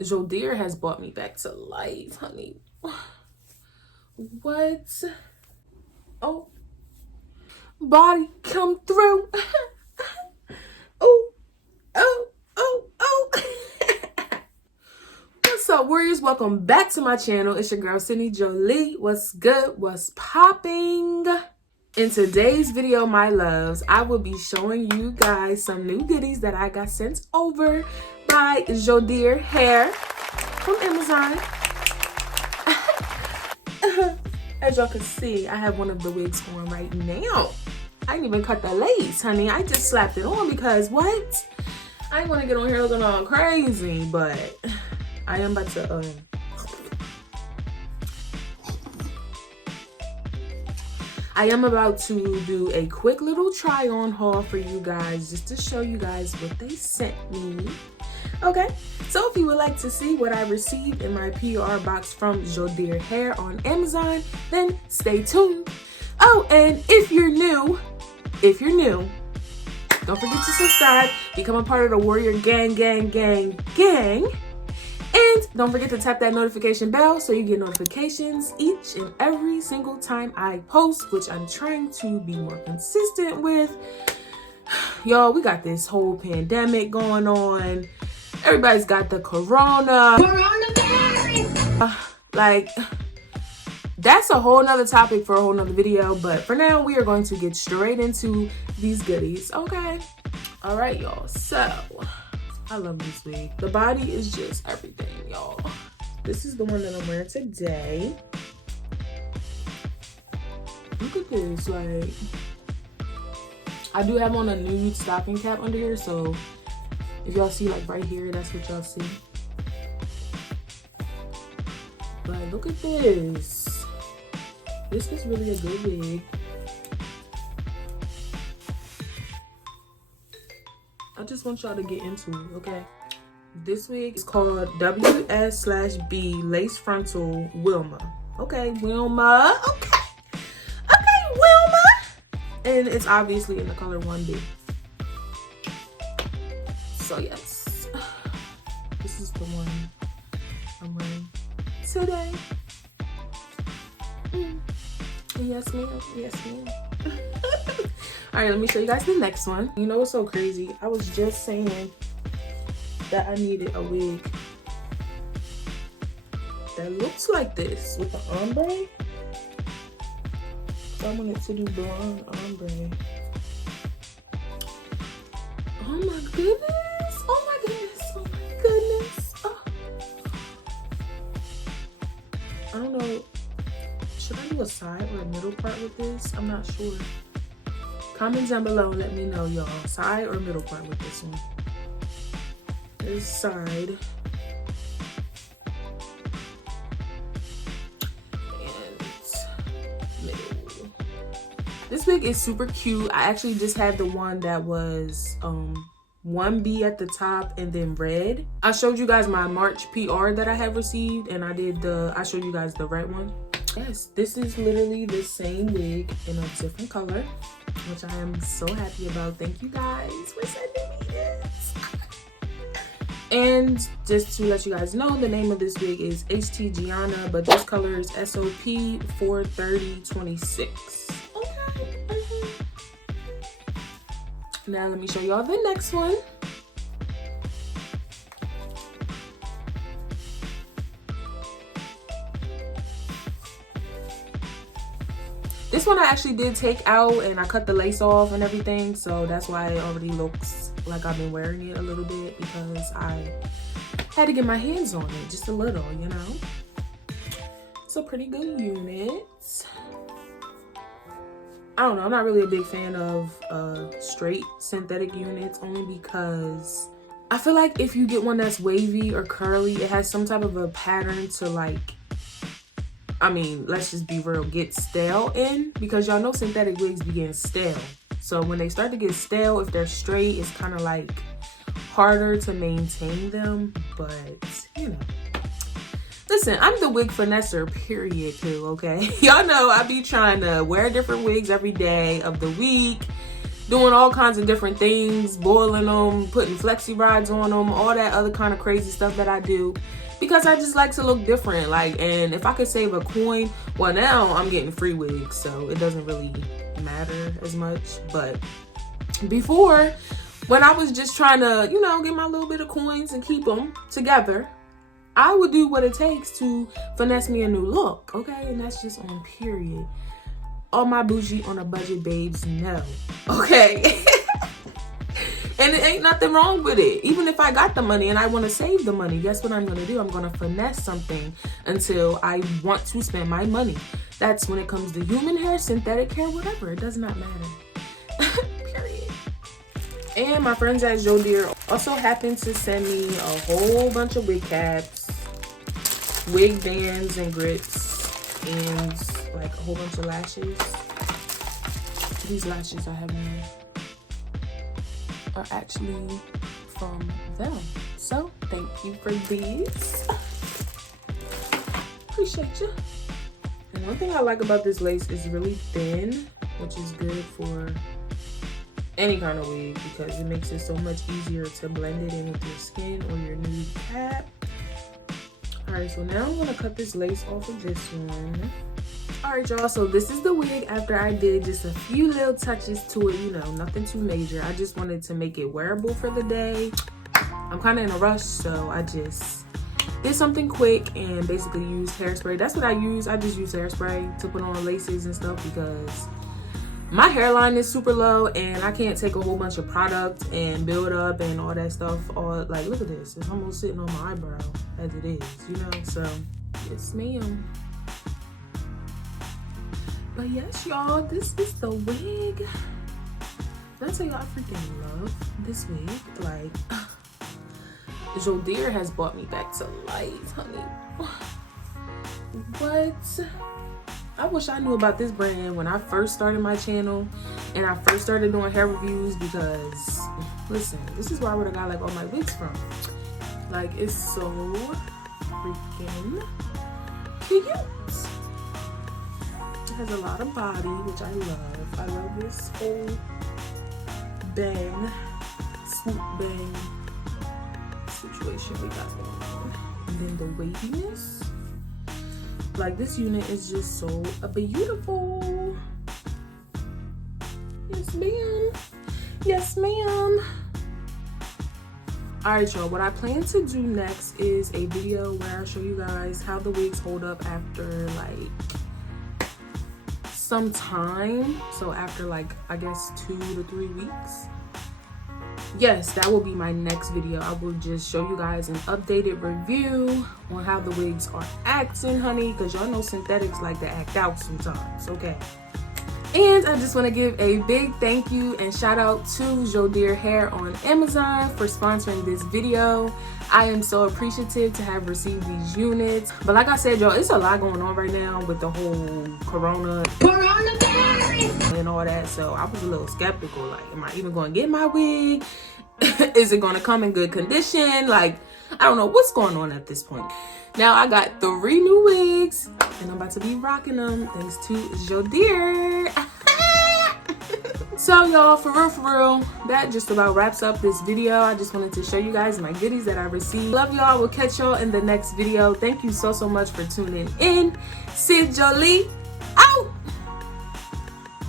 Joedir has brought me back to life, honey. What? Oh, body come through. Oh, oh, oh, oh. What's up, warriors? Welcome back to my channel. It's your girl, SNAP-SydniJolie. What's good? What's popping? In today's video, my loves, I will be showing you guys some new goodies that I got sent over by Joedir hair from Amazon. As y'all can see, I have one of the wigs on right now. I didn't even cut the lace, honey. I just slapped it on because what? I didn't want to get on here looking all crazy, but I am about to do a quick little try on haul for you guys, just to show you guys what they sent me. Okay, so if you would like to see what I received in my PR box from Joedir hair on Amazon, then stay tuned. Oh, and if you're new, don't forget to subscribe, become a part of the Warrior gang. And don't forget to tap that notification bell so you get notifications each and every single time I post, which I'm trying to be more consistent with. Y'all, we got this whole pandemic going on. Everybody's got the coronavirus. Like, that's a whole nother topic for a whole nother video. But for now, we are going to get straight into these goodies. Okay. All right, y'all. So I love this wig. The body is just everything, y'all. This is the one that I'm wearing today. Look at this. Like, I do have on a nude stocking cap under here, so if y'all see, like, right here, that's what y'all see. But look at this. This is really a good wig. I just want y'all to get into it, okay? This wig is called WS/B Lace Frontal Wilma. Okay, Wilma. Okay. Okay, Wilma. And it's obviously in the color 1B. So yes, this is the one I'm wearing today. Yes, ma'am. Yes, ma'am. All right, let me show you guys the next one. You know what's so crazy? I was just saying that I needed a wig that looks like this with the ombre. I wanted to do blonde ombre. Oh my goodness! Oh my goodness! Oh my goodness! Oh. I don't know. Should I do a side or a middle part with this? I'm not sure. Comment down below and let me know, y'all. Side or middle part with this one. There's side. And middle. This wig is super cute. I actually just had the one that was 1B at the top and then red. I showed you guys my March PR that I have received, and I showed you guys the red one. Yes, this is literally the same wig in a different color, which I am so happy about. Thank you guys for sending me this. And just to let you guys know, the name of this wig is HT Gianna, but this color is SOP 43026. Okay. Now let me show y'all the next one. This one I actually did take out and I cut the lace off and everything, so that's why it already looks like I've been wearing it a little bit, because I had to get my hands on it just a little, you know. It's a pretty good unit. I don't know, I'm not really a big fan of straight synthetic units, only because I feel like if you get one that's wavy or curly, it has some type of a pattern to, like, I mean, let's just be real, get stale in, because y'all know synthetic wigs be getting stale. So when they start to get stale, if they're straight, it's kind of like harder to maintain them. But, you know, listen, I'm the wig finesser, period, too, okay? Y'all know I be trying to wear different wigs every day of the week. doing all kinds of different things, boiling them, putting flexi rods on them, all that other kind of crazy stuff that I do, because I just like to look different. Like, and if I could save a coin, well, now I'm getting free wigs, so it doesn't really matter as much. But before, when I was just trying to, you know, get my little bit of coins and keep them together, I would do what it takes to finesse me a new look, okay? And that's just on period. All my bougie on a budget babes know, okay? And it ain't nothing wrong with it. Even if I got the money and I want to save the money, guess what I'm going to do? I'm going to finesse something until I want to spend my money. That's when it comes to human hair, synthetic hair, whatever. It does not matter. Period. And my friends at Joedir also happened to send me a whole bunch of wig caps, wig bands and grips, and like a whole bunch of lashes. These lashes I have on are actually from them. So thank you for these. Appreciate you. And one thing I like about this lace is really thin, which is good for any kind of wig because it makes it so much easier to blend it in with your skin or your new cap. Alright, so now I'm gonna cut this lace off of this one. Alright, y'all, so this is the wig after I did just a few little touches to it, you know, nothing too major. I just wanted to make it wearable for the day. I'm kind of in a rush, so I just did something quick and basically used hairspray. That's what I use. I just use hairspray to put on laces and stuff because my hairline is super low and I can't take a whole bunch of product and build up and all that stuff. All like, look at this. It's almost sitting on my eyebrow as it is, you know? So, yes, ma'am. But yes, y'all, this is the wig. Did I tell you I freaking love this wig? Like, Joedir has brought me back to life, honey. What? I wish I knew about this brand when I first started my channel and I first started doing hair reviews because, listen, this is where I would have got like all my wigs from. Like, it's so freaking cute. Has a lot of body, which I love. I love this whole bang, swoop bang situation we got going on. And then the waviness. Like, this unit is just so beautiful. Yes, ma'am. Yes, ma'am. Alright, y'all, what I plan to do next is a video where I show you guys how the wigs hold up after like some time. So after like, I guess 2 to 3 weeks. Yes, that will be my next video. I will just show you guys an updated review on how the wigs are acting, honey, because y'all know synthetics like to act out sometimes, okay? And I just want to give a big thank you and shout out to Joedir Hair on Amazon for sponsoring this video. I am so appreciative to have received these units. But like I said, y'all, it's a lot going on right now with the whole coronavirus and all that. So I was a little skeptical. Like, am I even going to get my wig? Is it going to come in good condition? Like, I don't know what's going on at this point. Now I got 3 new wigs and I'm about to be rocking them thanks to Joedir. So y'all, for real, that just about wraps up this video. I just wanted to show you guys my goodies that I received. Love y'all. We'll catch y'all in the next video. Thank you so much for tuning in. SNAP-SydniJolie.